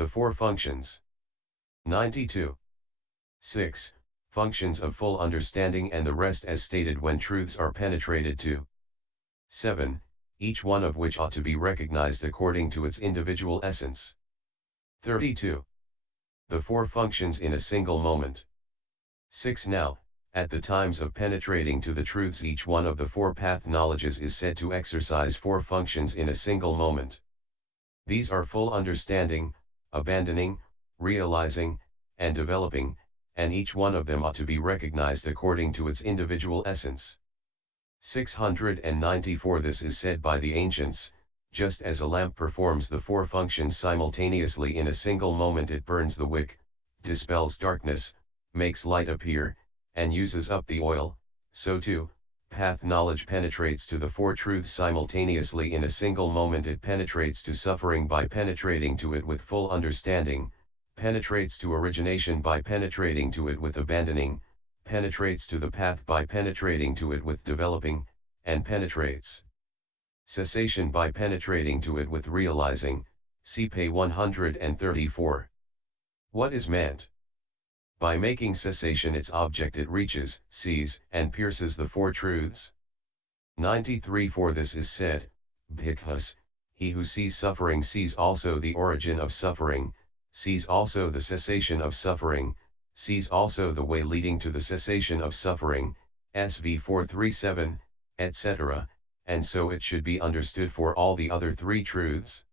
The four functions. 92. 6. Functions of full understanding and the rest as stated when truths are penetrated to. 7. Each one of which ought to be recognized according to its individual essence. 32. The four functions in a single moment. 6. Now, at the times of penetrating to the truths, each one of the four path knowledges is said to exercise four functions in a single moment. These are full understanding, abandoning, realizing, and developing, and each one of them ought to be recognized according to its individual essence. 694. This is said by the ancients, just as a lamp performs the four functions simultaneously in a single moment, it burns the wick, dispels darkness, makes light appear, and uses up the oil, so too, path knowledge penetrates to the four truths simultaneously in a single moment. It penetrates to suffering by penetrating to it with full understanding, penetrates to origination by penetrating to it with abandoning, penetrates to the path by penetrating to it with developing, and penetrates cessation by penetrating to it with realizing. See page 134. What is meant? By making cessation its object, it reaches, sees, and pierces the four truths. 93. For this is said, Bhikkhus, he who sees suffering sees also the origin of suffering, sees also the cessation of suffering, sees also the way leading to the cessation of suffering, SV 437, etc., and so it should be understood for all the other three truths.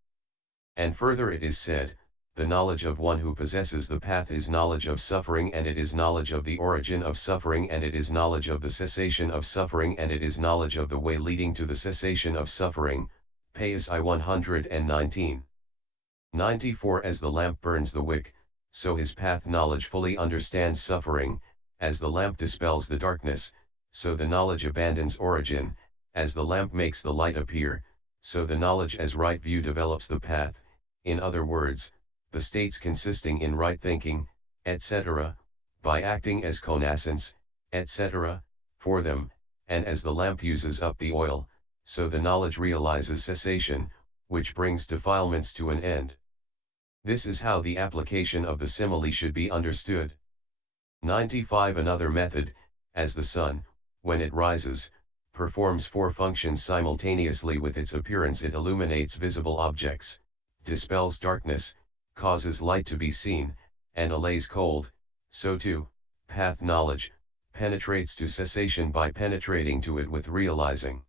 And further it is said, the knowledge of one who possesses the path is knowledge of suffering, and it is knowledge of the origin of suffering, and it is knowledge of the cessation of suffering, and it is knowledge of the way leading to the cessation of suffering. Page 119. 94. As the lamp burns the wick, so his path knowledge fully understands suffering. As the lamp dispels the darkness, so the knowledge abandons origin. As the lamp makes the light appear, so the knowledge as right view develops the path. In other words, the states consisting in right thinking, etc., by acting as connaissance, etc., for them, and as the lamp uses up the oil, so the knowledge realizes cessation, which brings defilements to an end. This is how the application of the simile should be understood. 95. Another method, as the sun, when it rises, performs four functions simultaneously with its appearance. It illuminates visible objects, dispels darkness, causes light to be seen, and allays cold, so too, path knowledge, penetrates to cessation by penetrating to it with realizing.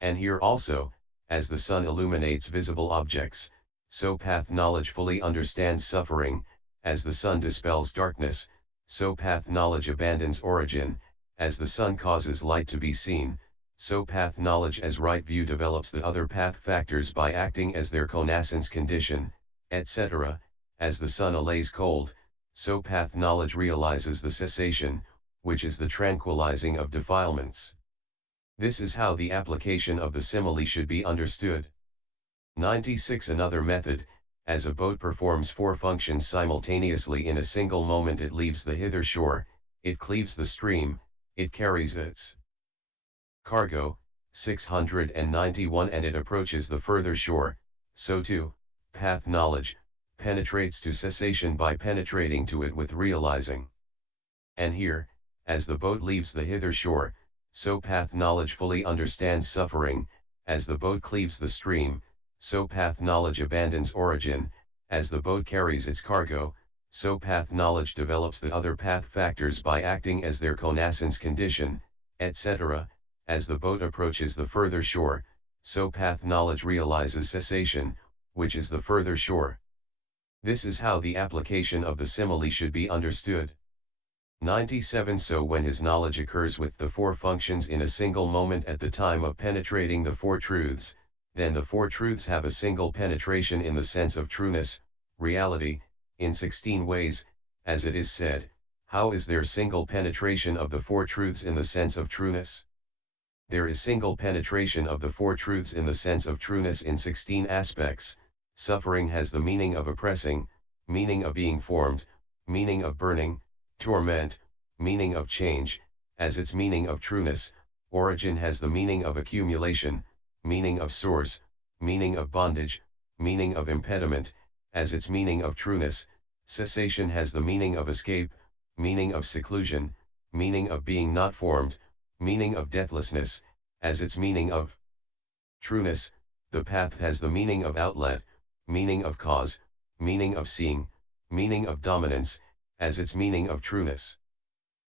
And here also, as the sun illuminates visible objects, so path knowledge fully understands suffering. As the sun dispels darkness, so path knowledge abandons origin. As the sun causes light to be seen, so path knowledge as right view develops the other path factors by acting as their connaissance condition, etc. As the sun allays cold, so path knowledge realizes the cessation, which is the tranquilizing of defilements. This is how the application of the simile should be understood. 96. Another method, as a boat performs four functions simultaneously in a single moment. It leaves the hither shore, it cleaves the stream, it carries its cargo, 691, and it approaches the further shore, so too, path knowledge, penetrates to cessation by penetrating to it with realizing. And here, as the boat leaves the hither shore, so path knowledge fully understands suffering. As the boat cleaves the stream, so path knowledge abandons origin. As the boat carries its cargo, so path knowledge develops the other path factors by acting as their connaissance condition, etc. As the boat approaches the further shore, so path knowledge realizes cessation, which is the further shore. This is how the application of the simile should be understood. 97. So when his knowledge occurs with the four functions in a single moment at the time of penetrating the four truths, then the four truths have a single penetration in the sense of trueness, reality, in 16 ways, as it is said, how is there single penetration of the four truths in the sense of trueness? There is single penetration of the four truths in the sense of trueness in 16 aspects. Suffering has the meaning of oppressing, meaning of being formed, meaning of burning, torment, meaning of change, as its meaning of trueness. Origin has the meaning of accumulation, meaning of source, meaning of bondage, meaning of impediment, as its meaning of trueness. Cessation has the meaning of escape, meaning of seclusion, meaning of being not formed, meaning of deathlessness, as its meaning of trueness. The path has the meaning of outlet, meaning of cause, meaning of seeing, meaning of dominance, as its meaning of trueness.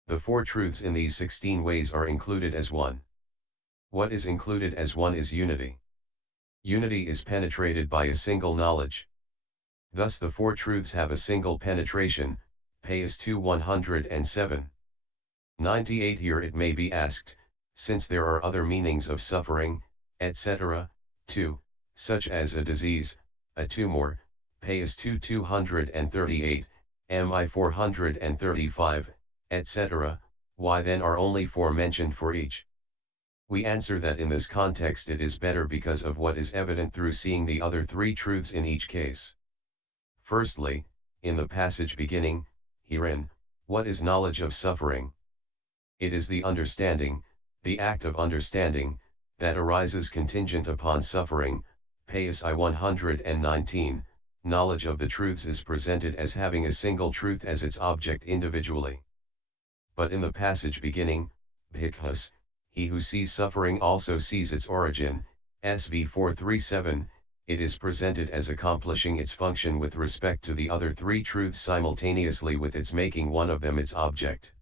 The four truths in these 16 ways are included as one. What is included as one is unity. Unity is penetrated by a single knowledge. Thus the four truths have a single penetration. Ps 2 107. 98. Here it may be asked, since there are other meanings of suffering, etc., too, such as a disease, a tumor, Ps 2 238, Mi 435, etc., why then are only four mentioned for each? We answer that in this context it is better because of what is evident through seeing the other three truths in each case. Firstly, in the passage beginning, herein, what is knowledge of suffering? It is the understanding, the act of understanding, that arises contingent upon suffering. Ps I 119, knowledge of the truths is presented as having a single truth as its object individually. But in the passage beginning, Bhikkhus, he who sees suffering also sees its origin, SV 437, it is presented as accomplishing its function with respect to the other three truths simultaneously with its making one of them its object.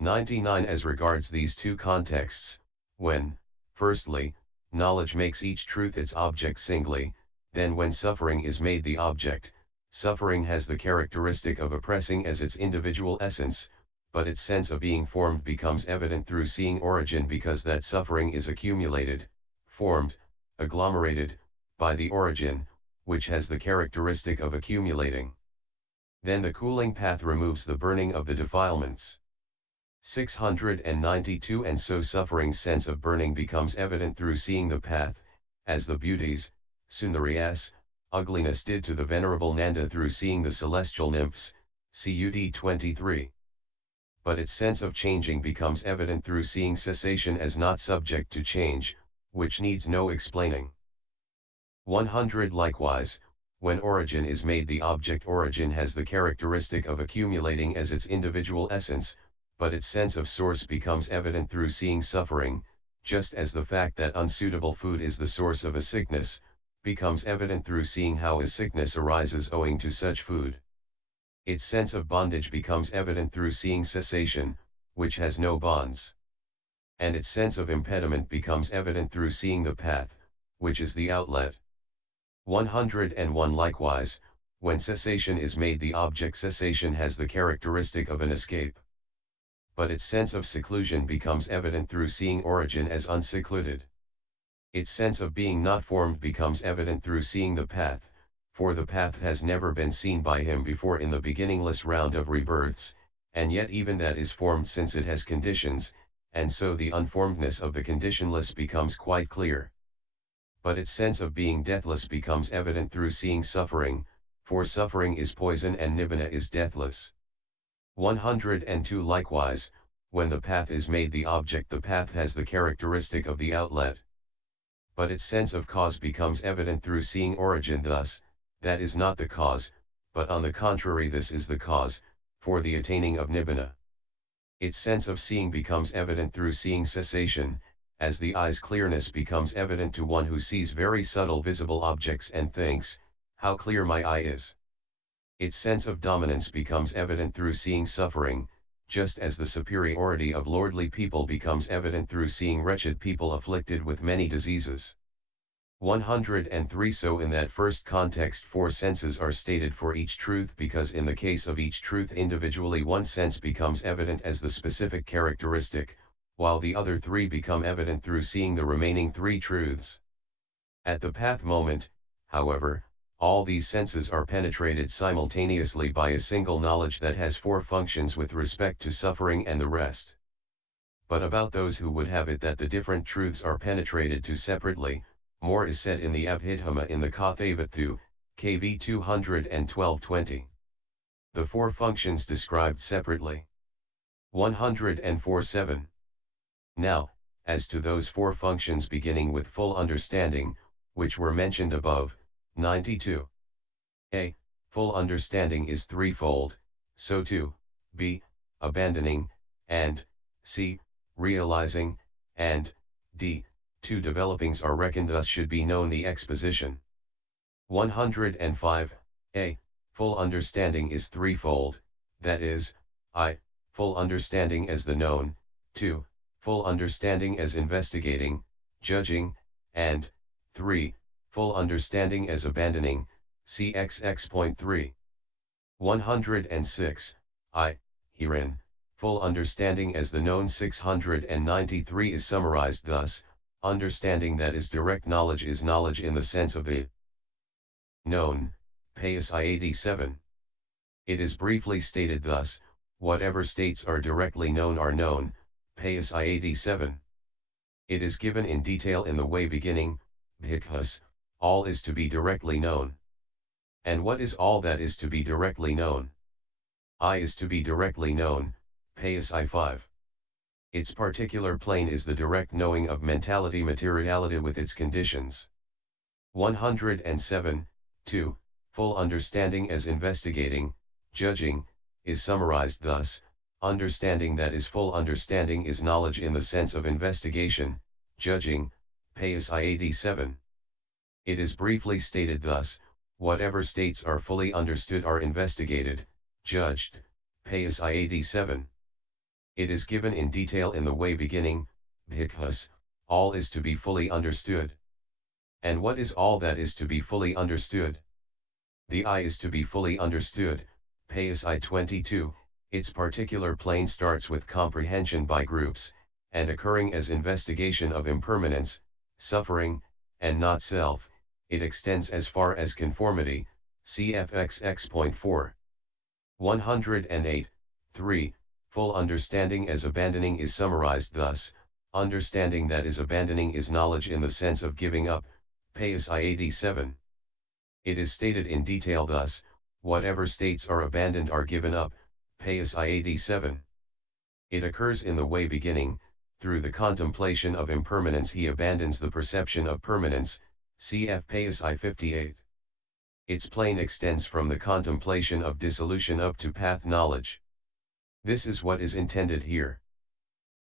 99. As regards these two contexts, when, firstly, knowledge makes each truth its object singly, then when suffering is made the object, suffering has the characteristic of oppressing as its individual essence, but its sense of being formed becomes evident through seeing origin because that suffering is accumulated, formed, agglomerated, by the origin, which has the characteristic of accumulating. Then the cooling path removes the burning of the defilements. 692. And so suffering's sense of burning becomes evident through seeing the path, as the beauties, Sundariyas, ugliness did to the venerable Nanda through seeing the celestial nymphs, Cud 23. But its sense of changing becomes evident through seeing cessation as not subject to change, which needs no explaining. 100. Likewise, when origin is made the object, origin has the characteristic of accumulating as its individual essence, but its sense of source becomes evident through seeing suffering, just as the fact that unsuitable food is the source of a sickness, becomes evident through seeing how a sickness arises owing to such food. Its sense of bondage becomes evident through seeing cessation, which has no bonds. And its sense of impediment becomes evident through seeing the path, which is the outlet. 101. Likewise, when cessation is made the object, cessation has the characteristic of an escape. But its sense of seclusion becomes evident through seeing origin as unsecluded. Its sense of being not formed becomes evident through seeing the path, for the path has never been seen by him before in the beginningless round of rebirths, and yet even that is formed since it has conditions, and so the unformedness of the conditionless becomes quite clear. But its sense of being deathless becomes evident through seeing suffering, for suffering is poison and nibbana is deathless. 102. Likewise, when the path is made the object, the path has the characteristic of the outlet. But its sense of cause becomes evident through seeing origin. Thus, that is not the cause, but on the contrary this is the cause, for the attaining of nibbana. Its sense of seeing becomes evident through seeing cessation, as the eye's clearness becomes evident to one who sees very subtle visible objects and thinks, how clear my eye is. Its sense of dominance becomes evident through seeing suffering, just as the superiority of lordly people becomes evident through seeing wretched people afflicted with many diseases. 103. So in that first context four senses are stated for each truth because in the case of each truth individually one sense becomes evident as the specific characteristic, while the other three become evident through seeing the remaining three truths. At the path moment, however, all these senses are penetrated simultaneously by a single knowledge that has four functions with respect to suffering and the rest. But about those who would have it that the different truths are penetrated to separately, more is said in the Abhidhamma in the Kathavathu, KV 212-20. The four functions described separately. 104-7. Now, as to those four functions beginning with full understanding, which were mentioned above, 92. A. Full understanding is threefold, so too, B. Abandoning, and C. Realizing, and D. Two developings are reckoned, thus should be known the exposition. 105. A. Full understanding is threefold, that is, I. Full understanding as the known, 2. Full understanding as investigating, judging, and 3. Full understanding as abandoning, see XX.3. 106. I. Herein, full understanding as the known 693 is summarized thus: understanding that is direct knowledge is knowledge in the sense of the known, PSI 87. It is briefly stated thus: whatever states are directly known are known, PSI 87. It is given in detail in the way beginning, Bhikkhus, all is to be directly known. And what is all that is to be directly known? I is to be directly known, PSI 5. Its particular plane is the direct knowing of mentality materiality with its conditions. 107. 2. Full understanding as investigating, judging, is summarized thus: understanding that is full understanding is knowledge in the sense of investigation, judging, PSI 87. It is briefly stated thus: whatever states are fully understood are investigated, judged, PSI 87. It is given in detail in the way beginning, Bhikkhus, all is to be fully understood. And what is all that is to be fully understood? The I is to be fully understood, PSI 22. Its particular plane starts with comprehension by groups, and occurring as investigation of impermanence, suffering, and not self, it extends as far as conformity, CFXX.4. 108. 3. Full understanding as abandoning is summarized thus: understanding that is abandoning is knowledge in the sense of giving up, PSI 87. It is stated in detail thus: whatever states are abandoned are given up, PSI 87. It occurs in the way beginning: through the contemplation of impermanence he abandons the perception of permanence, cf. PSI 58. Its plane extends from the contemplation of dissolution up to path knowledge. This is what is intended here.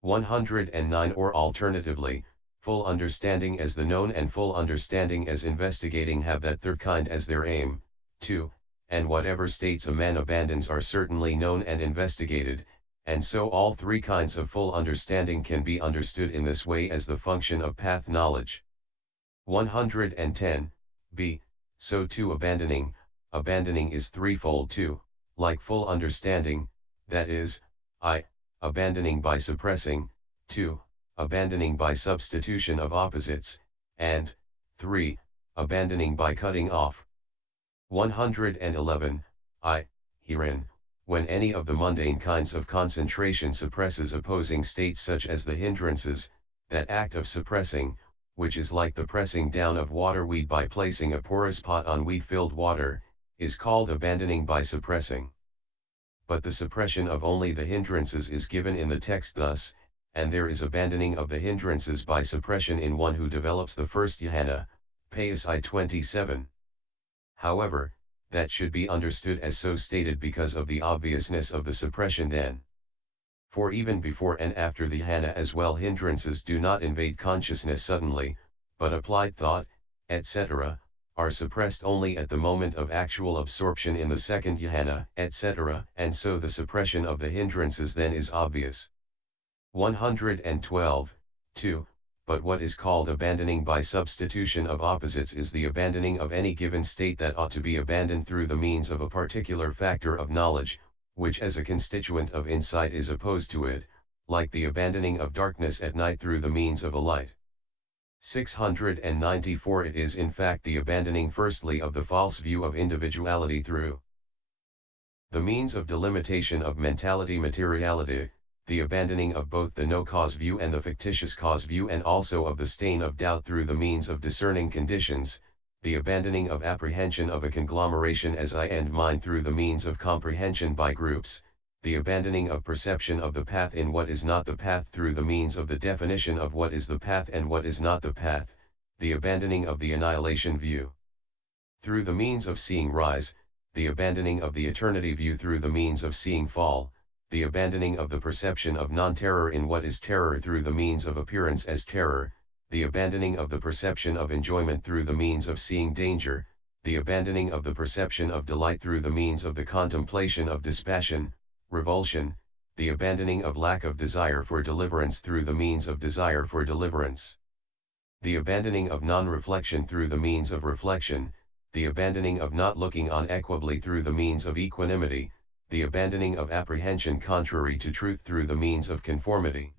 109. Or alternatively, full understanding as the known and full understanding as investigating have that third kind as their aim, 2. And whatever states a man abandons are certainly known and investigated, and so all three kinds of full understanding can be understood in this way as the function of path knowledge. 110. B. So too abandoning is threefold too, like full understanding, that is, I. Abandoning by suppressing, 2. Abandoning by substitution of opposites, and 3. Abandoning by cutting off. 111. I. Herein, when any of the mundane kinds of concentration suppresses opposing states such as the hindrances, that act of suppressing, which is like the pressing down of water weed by placing a porous pot on weed-filled water, is called abandoning by suppressing. But the suppression of only the hindrances is given in the text thus: and there is abandoning of the hindrances by suppression in one who develops the first jhana, PSI 27. However, that should be understood as so stated because of the obviousness of the suppression then. For even before and after the jhana as well hindrances do not invade consciousness suddenly, but applied thought, etc., are suppressed only at the moment of actual absorption in the second jhana, etc., and so the suppression of the hindrances then is obvious. 112. 2. But what is called abandoning by substitution of opposites is the abandoning of any given state that ought to be abandoned through the means of a particular factor of knowledge, which as a constituent of insight is opposed to it, like the abandoning of darkness at night through the means of a light. 694. It is in fact the abandoning firstly of the false view of individuality through the means of delimitation of mentality materiality, the abandoning of both the no-cause view and the fictitious cause view, and also of the stain of doubt through the means of discerning conditions, the abandoning of apprehension of a conglomeration as I and mine through the means of comprehension by groups, the abandoning of perception of the path in what is not the path through the means of the definition of what is the path and what is not the path, the abandoning of the annihilation view. Through the means of seeing rise, the abandoning of the eternity view through the means of seeing fall, the abandoning of the perception of non-terror in what is terror through the means of appearance as terror, the abandoning of the perception of enjoyment through the means of seeing danger, the abandoning of the perception of delight through the means of the contemplation of dispassion, revulsion, the abandoning of lack of desire for deliverance through the means of desire for deliverance, the abandoning of non-reflection through the means of reflection, the abandoning of not looking on equably through the means of equanimity, the abandoning of apprehension contrary to truth through the means of conformity.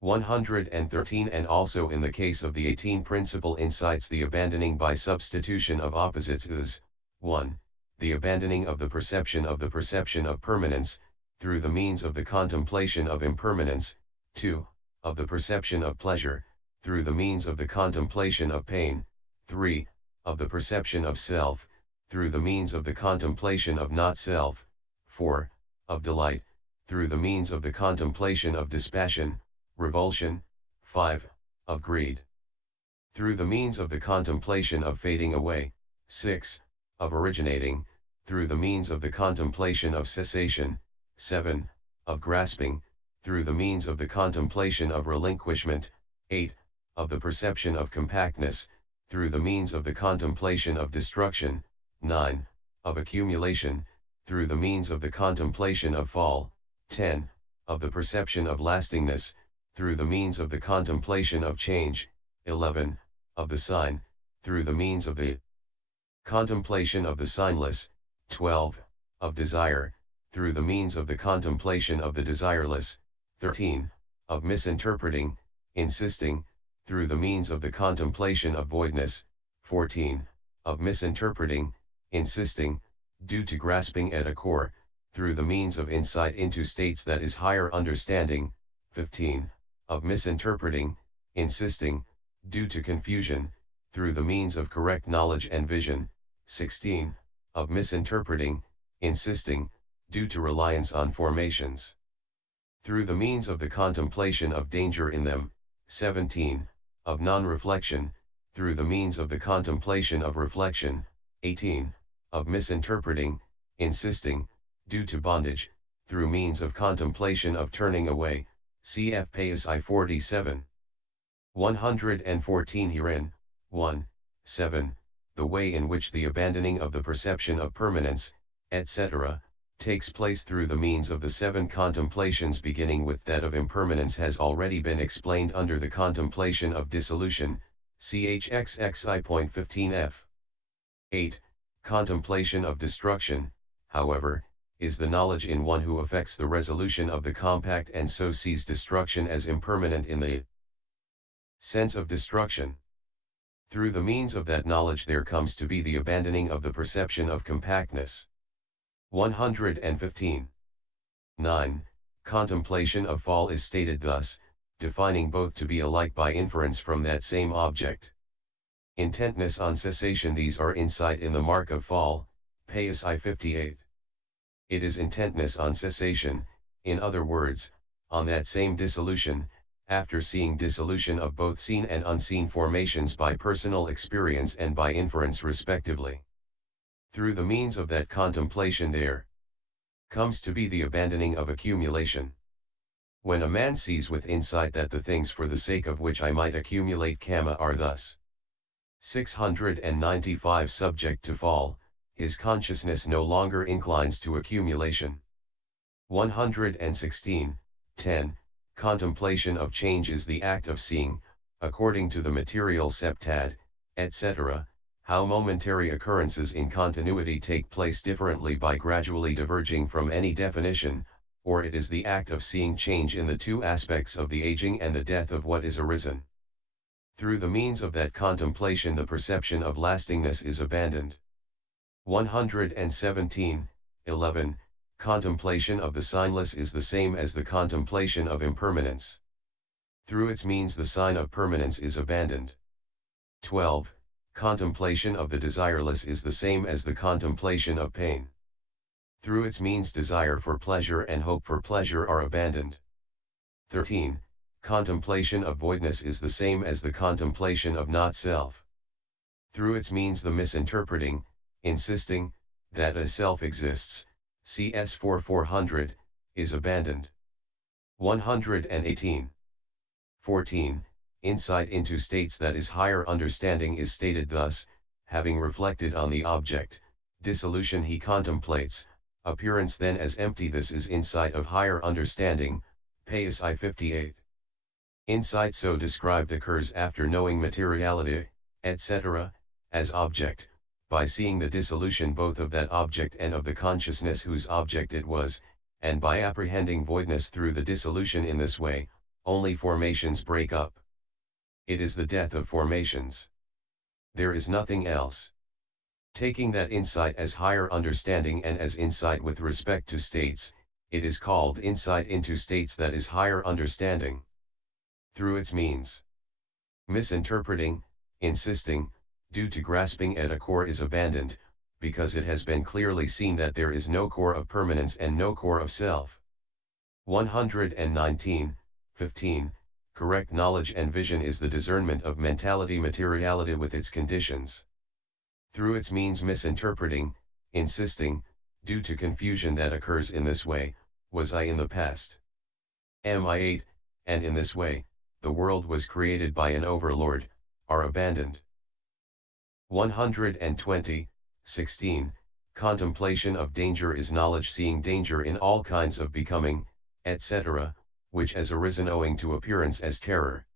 113. And also in the case of the 18 principal insights, the abandoning by substitution of opposites is, 1. The abandoning of the perception of permanence, through the means of the contemplation of impermanence, 2. Of the perception of pleasure, through the means of the contemplation of pain, 3. Of the perception of self, through the means of the contemplation of not self, 4. Of delight, through the means of the contemplation of dispassion, revulsion, 5. Of greed, through the means of the contemplation of fading away, 6. Of originating, through the means of the contemplation of cessation, 7. Of grasping, through the means of the contemplation of relinquishment, 8. Of the perception of compactness, through the means of the contemplation of destruction, 9. Of accumulation, through the means of the contemplation of fall, 10. Of the perception of lastingness, through the means of the contemplation of change, 11. Of the sign, through the means of the contemplation of the signless, 12. Of desire, through the means of the contemplation of the desireless, 13. Of misinterpreting, insisting, through the means of the contemplation of voidness, 14. Of misinterpreting, insisting, due to grasping at a core, through the means of insight into states that is higher understanding, 15. Of misinterpreting, insisting, due to confusion, through the means of correct knowledge and vision, 16. Of misinterpreting, insisting, due to reliance on formations, through the means of the contemplation of danger in them, 17. Of non-reflection, through the means of the contemplation of reflection, 18. Of misinterpreting, insisting, due to bondage, through means of contemplation of turning away, cf. PSI 47. 114 herein, 1, 7, the way in which the abandoning of the perception of permanence, etc., takes place through the means of the 7 contemplations beginning with that of impermanence has already been explained under the contemplation of dissolution, chxxi.15f. 8. Contemplation of destruction, however, is the knowledge in one who affects the resolution of the compact and so sees destruction as impermanent in the sense of destruction. Through the means of that knowledge there comes to be the abandoning of the perception of compactness. 115. 9. Contemplation of fall is stated thus, defining both to be alike by inference from that same object. Intentness on cessation. These are insight in the mark of fall, PSI 58. It is intentness on cessation, in other words, on that same dissolution, after seeing dissolution of both seen and unseen formations by personal experience and by inference respectively. Through the means of that contemplation there comes to be the abandoning of accumulation. When a man sees with insight that the things for the sake of which I might accumulate karma are thus 695 subject to fall, his consciousness no longer inclines to accumulation. 116, 10. Contemplation of change is the act of seeing, according to the material septad, etc., how momentary occurrences in continuity take place differently by gradually diverging from any definition, or it is the act of seeing change in the 2 aspects of the aging and the death of what is arisen. Through the means of that contemplation the perception of lastingness is abandoned. 117, 11. Contemplation of the signless is the same as the contemplation of impermanence. Through its means the sign of permanence is abandoned. 12. Contemplation of the desireless is the same as the contemplation of pain. Through its means desire for pleasure and hope for pleasure are abandoned. 13. Contemplation of voidness is the same as the contemplation of not self. Through its means the misinterpreting, insisting, that a self exists, CS 400, is abandoned. 118. 14. Insight into states that is higher understanding is stated thus: having reflected on the object, dissolution he contemplates, appearance then as empty. This is insight of higher understanding, PSI 58. Insight so described occurs after knowing materiality, etc., as object, by seeing the dissolution both of that object and of the consciousness whose object it was, and by apprehending voidness through the dissolution. In this way, only formations break up. It is the death of formations. There is nothing else. Taking that insight as higher understanding and as insight with respect to states, it is called insight into states that is higher understanding. Through its means. Misinterpreting, insisting, due to grasping at a core is abandoned, because it has been clearly seen that there is no core of permanence and no core of self. 119. 15. Correct knowledge and vision is the discernment of mentality materiality with its conditions. Through its means misinterpreting, insisting, due to confusion that occurs in this way, was I in the past? Am I 8, and in this way, the world was created by an overlord, are abandoned. 120. 16. Contemplation of danger is knowledge seeing danger in all kinds of becoming, etc., which has arisen owing to appearance as terror.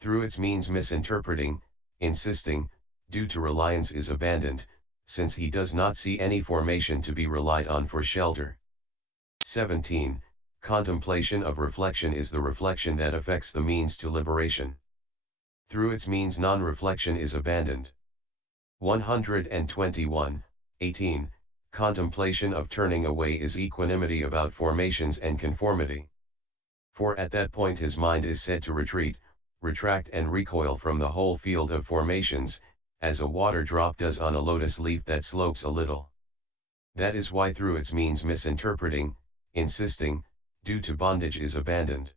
Through its means misinterpreting, insisting, due to reliance is abandoned, since he does not see any formation to be relied on for shelter. 17. Contemplation of reflection is the reflection that affects the means to liberation. Through its means non-reflection is abandoned. 121. 18. Contemplation of turning away is equanimity about formations and conformity. For at that point his mind is said to retreat, retract and recoil from the whole field of formations, as a water drop does on a lotus leaf that slopes a little. That is why through its means misinterpreting, insisting, due to bondage is abandoned.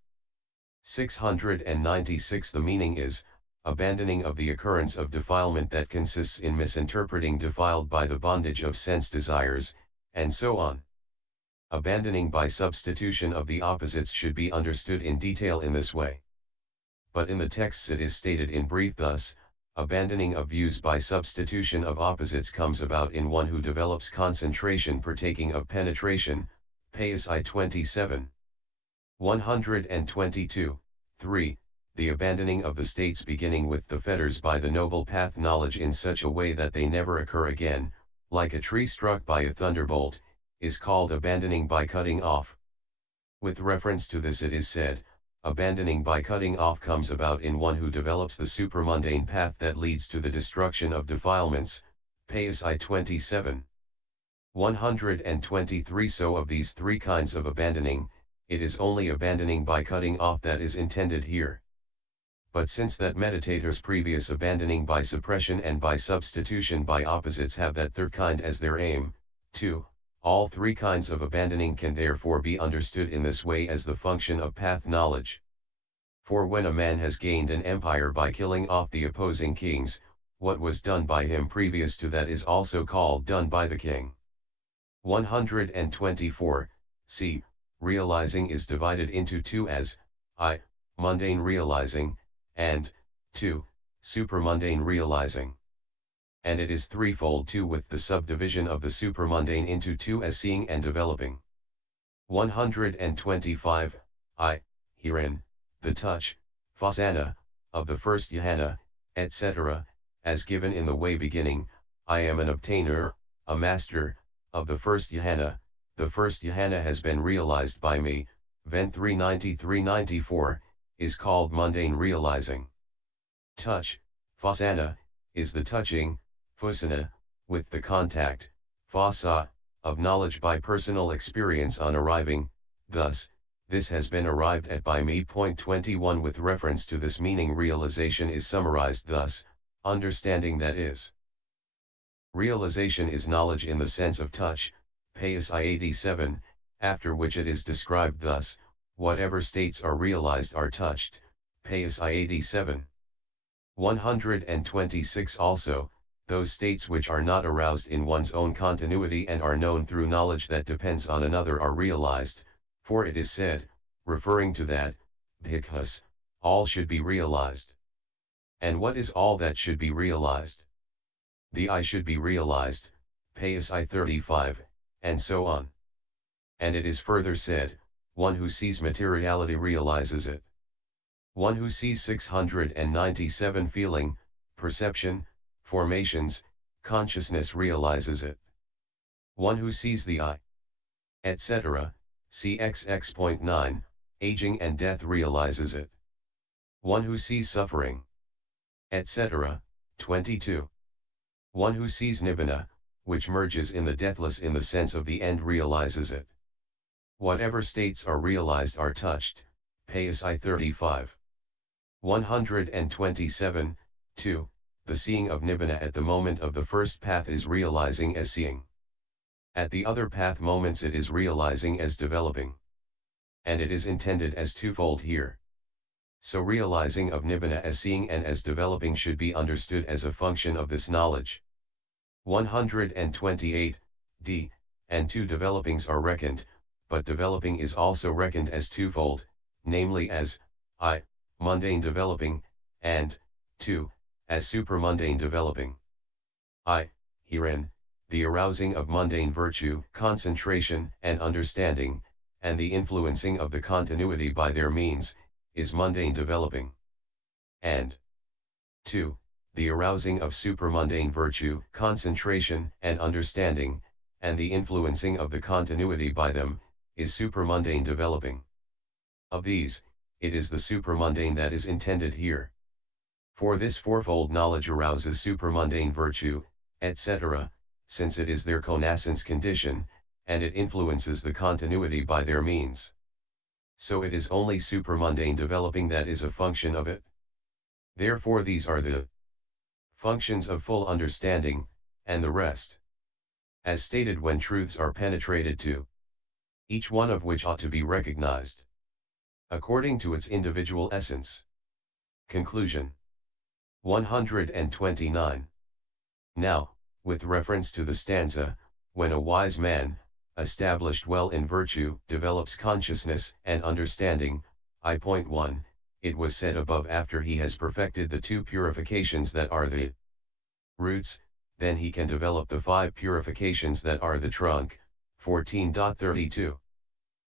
696. The meaning is, abandoning of the occurrence of defilement that consists in misinterpreting defiled by the bondage of sense desires, and so on. Abandoning by substitution of the opposites should be understood in detail in this way. But in the texts it is stated in brief thus: abandoning of views by substitution of opposites comes about in one who develops concentration partaking of penetration, PSI 27. 122. 3. The abandoning of the states beginning with the fetters by the noble path knowledge in such a way that they never occur again, like a tree struck by a thunderbolt, is called abandoning by cutting off. With reference to this it is said, abandoning by cutting off comes about in one who develops the supramundane path that leads to the destruction of defilements, PSI 27. 123. So of these three kinds of abandoning, it is only abandoning by cutting off that is intended here. But since that meditators previous abandoning by suppression and by substitution by opposites have that third kind as their aim, too, all three kinds of abandoning can therefore be understood in this way as the function of path knowledge. For when a man has gained an empire by killing off the opposing kings, what was done by him previous to that is also called done by the king. 124. C. Realizing is divided into two as, I. Mundane realizing, and, 2. Supramundane realizing. And it is threefold too, with the subdivision of the supramundane into two as seeing and developing. 125. I. Herein, the touch, fasana, of the first jhana, etc., as given in the way beginning, I am an obtainer, a master, of the first jhana. The first jhana has been realized by me, Ven 393-94, is called mundane realizing. Touch, fasana, is the touching, fusana, with the contact, fasa, of knowledge by personal experience on arriving. Thus, this has been arrived at by me. Point 21. With reference to this meaning, realization is summarized thus: understanding that is. Realization is knowledge in the sense of touch, PSI 87, after which it is described thus: whatever states are realized are touched, PSI 87. 126. Also, those states which are not aroused in one's own continuity and are known through knowledge that depends on another are realized, for it is said, referring to that, bhikkhus, all should be realized. And what is all that should be realized? The I should be realized, Payas I 35, and so on. And it is further said, one who sees materiality realizes it. One who sees 697 feeling, perception, formations, consciousness realizes it. One who sees the I, etc., cxx.9, aging and death realizes it. One who sees suffering, etc., 22. One who sees nibbana, which merges in the deathless in the sense of the end realizes it. Whatever states are realized are touched, Payas I 35. 127, 2. The seeing of nibbana at the moment of the first path is realizing as seeing. At the other path moments it is realizing as developing. And it is intended as twofold here. So realizing of nibbana as seeing and as developing should be understood as a function of this knowledge. 128, d, and two developings are reckoned, but developing is also reckoned as twofold, namely as, I, mundane developing, and, 2, as supramundane developing. I, herein, the arousing of mundane virtue, concentration and understanding, and the influencing of the continuity by their means, is mundane developing. And, 2, the arousing of supramundane virtue, concentration and understanding, and the influencing of the continuity by them, is supramundane developing. Of these, it is the supramundane that is intended here. For this fourfold knowledge arouses supramundane virtue, etc., since it is their connaissance condition, and it influences the continuity by their means. So it is only supramundane developing that is a function of it. Therefore these are the functions of full understanding, and the rest, as stated when truths are penetrated to, each one of which ought to be recognized according to its individual essence. Conclusion. 129. Now, with reference to the stanza, when a wise man, established well in virtue, develops consciousness and understanding, I.1, it was said above after he has perfected the two purifications that are the roots, then he can develop the 5 purifications that are the trunk, 14.32.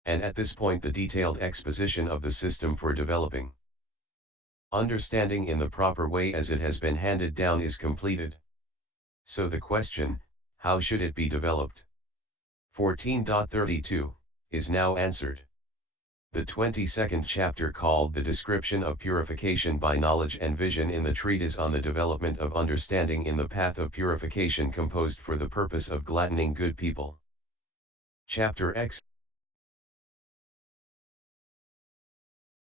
And at this point the detailed exposition of the system for developing understanding in the proper way as it has been handed down is completed. So the question, how should it be developed? 14.32, is now answered. The 22nd chapter called The Description of Purification by Knowledge and Vision in the Treatise on the Development of Understanding in the Path of Purification composed for the purpose of gladdening good people. Chapter X